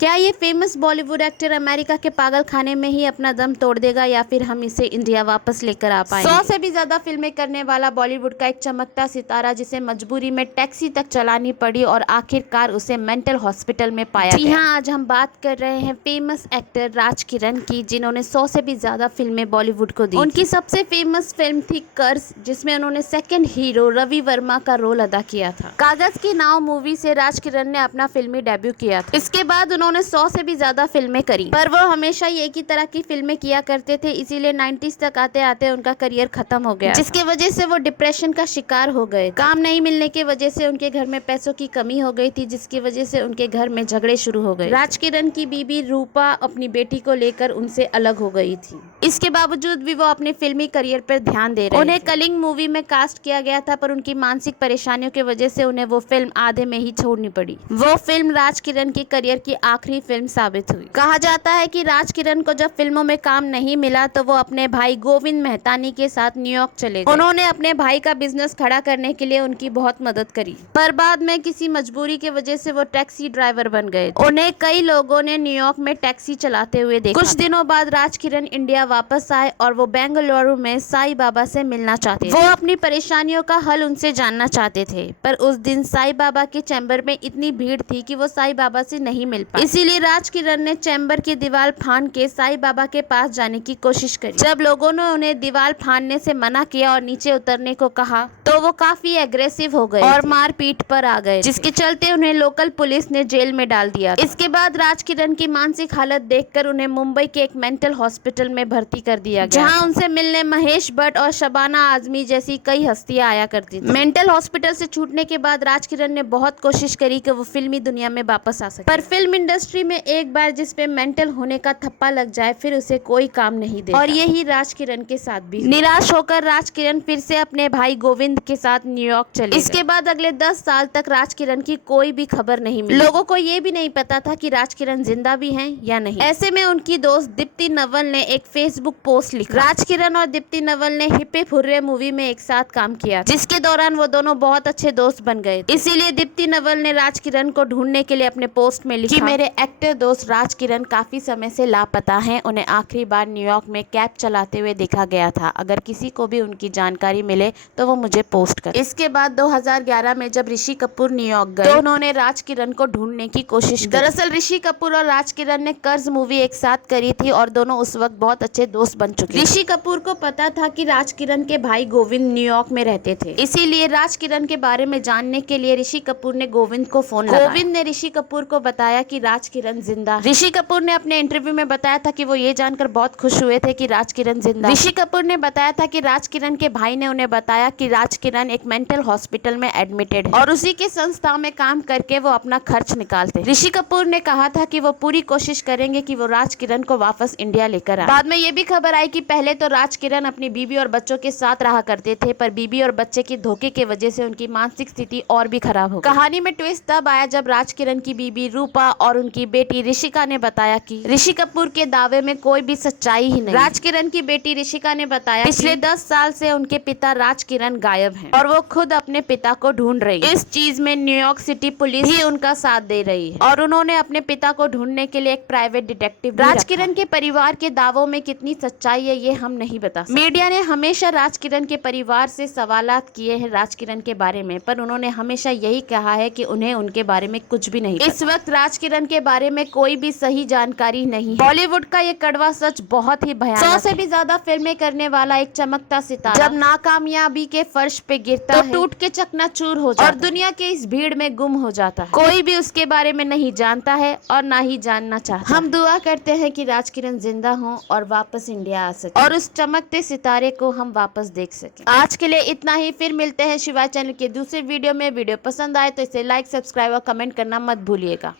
क्या ये famous Bollywood actor America के पागल खाने में ही अपना दम तोड़ देगा या फिर हम इसे इंडिया वापस लेकर आ पाएंगे? 100 से भी ज्यादा फिल्में करने वाला बॉलीवुड का एक चमकता सितारा जिसे मजबूरी में टैक्सी तक चलानी पड़ी और आखिरकार उसे मेंटल हॉस्पिटल में पाया गया। जी हाँ, आज हम बात कर रहे हैं फेमस एक्टर राज किरण की, जिन्होंने 100 से भी ज्यादा फिल्में बॉलीवुड को दी। उनकी सबसे फेमस फिल्म थी कर्ज, जिसमें उन्होंने सेकेंड हीरो रवि वर्मा का रोल अदा किया था। कागज की नाव मूवी से राज किरण ने अपना फिल्मी डेब्यू किया था। इसके बाद उन्होंने 100 से भी ज्यादा फिल्में करी, पर वो हमेशा एक ही तरह की फिल्में किया करते थे, इसीलिए 90s तक आते आते उनका करियर खत्म हो गया, जिसके वजह से वो डिप्रेशन का शिकार हो गए। काम नहीं मिलने की वजह से उनके घर में पैसों की कमी हो गई थी, जिसकी वजह से उनके घर में झगड़े शुरू हो गए। राज किरण की बीबी रूपा अपनी बेटी को लेकर उनसे अलग हो गई थी। इसके बावजूद भी वो अपने फिल्मी करियर पर ध्यान दे रहे थे। उन्हें कलिंग मूवी में कास्ट किया गया था, पर उनकी मानसिक परेशानियों की वजह से उन्हें वो फिल्म आधे में ही छोड़नी पड़ी। वो फिल्म राज किरण के करियर की आखिरी फिल्म साबित हुई। कहा जाता है कि राज किरण को जब फिल्मों में काम नहीं मिला तो वो अपने भाई गोविंद मेहतानी के साथ न्यूयॉर्क चले गए। उन्होंने अपने भाई का बिजनेस खड़ा करने के लिए उनकी बहुत मदद करी, पर बाद में किसी मजबूरी की वजह से वो टैक्सी ड्राइवर बन गए। उन्हें कई लोगों ने न्यूयॉर्क में टैक्सी चलाते हुए देखा। कुछ दिनों बाद राज किरण इंडिया वापस आए और वो बेंगलुरु में साईं बाबा से मिलना चाहते थे। वो अपनी परेशानियों का हल उनसे जानना चाहते थे, पर उस दिन साईं बाबा के चैम्बर में इतनी भीड़ थी कि वो साईं बाबा से नहीं मिल पाए। इसीलिए राज किरण ने चैम्बर की दीवार फांद के साईं बाबा के पास जाने की कोशिश करी। जब लोगों ने उन्हें दीवार फांदने से मना किया और नीचे उतरने को कहा, तो वो काफी एग्रेसिव हो गए और मारपीट पर आ गए, जिसके चलते उन्हें लोकल पुलिस ने जेल में डाल दिया। इसके बाद राज किरण की मानसिक हालत देखकर उन्हें मुंबई के एक मेंटल हॉस्पिटल में भर्ती कर दिया गया, जहां उनसे मिलने महेश भट्ट और शबाना आजमी जैसी कई हस्तियां आया करती थी। मेंटल हॉस्पिटल से छूटने के बाद राज किरण ने बहुत कोशिश करी कि वो फिल्मी दुनिया में वापस आ सके, पर फिल्म इंडस्ट्री में एक बार जिस पे मेंटल होने का थप्पा लग जाए फिर उसे कोई काम नहीं देता, और यही राज किरण के साथ भी। निराश होकर राज किरण फिर से अपने भाई गोविंद के साथ न्यूयॉर्क चले। इसके बाद अगले 10 साल तक राज किरण की कोई भी खबर नहीं मिली। लोगों को ये भी नहीं पता था कि राज किरण जिंदा भी हैं या नहीं। ऐसे में उनकी दोस्त दीप्ति नवल ने एक फेसबुक पोस्ट लिखा। राज किरण और दीप्ति नवल ने हिप्पी फुर्रे मूवी में एक साथ काम किया, जिसके दौरान वो दोनों बहुत अच्छे दोस्त बन गए। इसीलिए दीप्ति नवल ने राज किरण को ढूंढने के लिए अपने पोस्ट में लिखा कि मेरे एक्टर दोस्त राज किरण काफी समय से लापता हैं। उन्हें आखिरी बार न्यूयॉर्क में कैब चलाते हुए देखा गया था। अगर किसी को भी उनकी जानकारी मिले तो वो मुझे पोस्ट करे। इसके बाद 2011 में जब ऋषि कपूर न्यूयॉर्क गए तो उन्होंने राज किरण को ढूंढने की कोशिश की। दरअसल ऋषि कपूर और राज किरण ने कर्ज मूवी एक साथ करी थी और दोनों उस वक्त बहुत अच्छे दोस्त बन चुके। ऋषि कपूर को पता था कि राज किरण के भाई गोविंद न्यूयॉर्क में रहते थे, इसीलिए राज किरण के बारे में जानने के लिए ऋषि कपूर ने गोविंद को फोन लगाया। गोविंद ने ऋषि कपूर को बताया कि राज किरण जिंदा। ऋषि कपूर ने अपने इंटरव्यू में बताया था कि वो ये जानकर बहुत खुश हुए थे कि राज किरण जिंदा। ऋषि कपूर ने बताया था कि राज किरण के भाई ने उन्हें बताया कि राज किरण एक मेंटल हॉस्पिटल में एडमिटेड है और उसी के संस्था में काम करके वो अपना खर्च निकालते। ऋषि कपूर ने कहा था कि वो पूरी कोशिश करेंगे कि वो राज किरण को वापस इंडिया लेकर आए। बाद में ये भी खबर आई कि पहले तो राज किरण अपनी बीबी और बच्चों के साथ रहा करते थे, पर बीबी और बच्चे की धोखे की वजह से उनकी मानसिक स्थिति और भी खराब हो गई। कहानी में ट्विस्ट तब आया जब राज किरण की बीबी रूपा और उनकी बेटी ऋषिका ने बताया कि ऋषि कपूर के दावे में कोई भी सच्चाई ही नहीं। राज किरण की बेटी ऋषिका ने बताया पिछले 10 साल से उनके पिता राज किरण गायब हैं और वो खुद अपने पिता को ढूंढ रही है। इस चीज में न्यूयॉर्क सिटी पुलिस भी उनका साथ दे रही है और उन्होंने अपने पिता को ढूंढने के लिए एक प्राइवेट डिटेक्टिव। राज किरण के परिवार के दावों में कितनी सच्चाई है ये हम नहीं बता सकते। मीडिया ने हमेशा राज किरण के परिवार से सवालात किए हैं राज किरण के बारे में, पर उन्होंने हमेशा यही कहा है कि उन्हें उनके बारे में कुछ भी नहीं पता। इस वक्त राज किरण के बारे में कोई भी सही जानकारी नहीं है। बॉलीवुड का ये कड़वा सच बहुत ही भयानक है। 100 से भी ज्यादा फिल्में करने वाला एक चमकता सितारा जब नाकामयाबी के फर्श पे गिरता है तो टूट के चकनाचूर हो जाता है और दुनिया के इस भीड़ में गुम हो जाता है। कोई भी उसके बारे में नहीं जानता है और ना ही जानना चाहता। हम दुआ करते हैं कि राज किरण जिंदा हो और वापस इंडिया आ सके और उस चमकते सितारे को हम वापस देख सके। आज के लिए इतना ही, फिर मिलते हैं शिवा चैनल के दूसरे वीडियो में। वीडियो पसंद आए तो इसे लाइक, सब्सक्राइब और कमेंट करना मत भूलिएगा।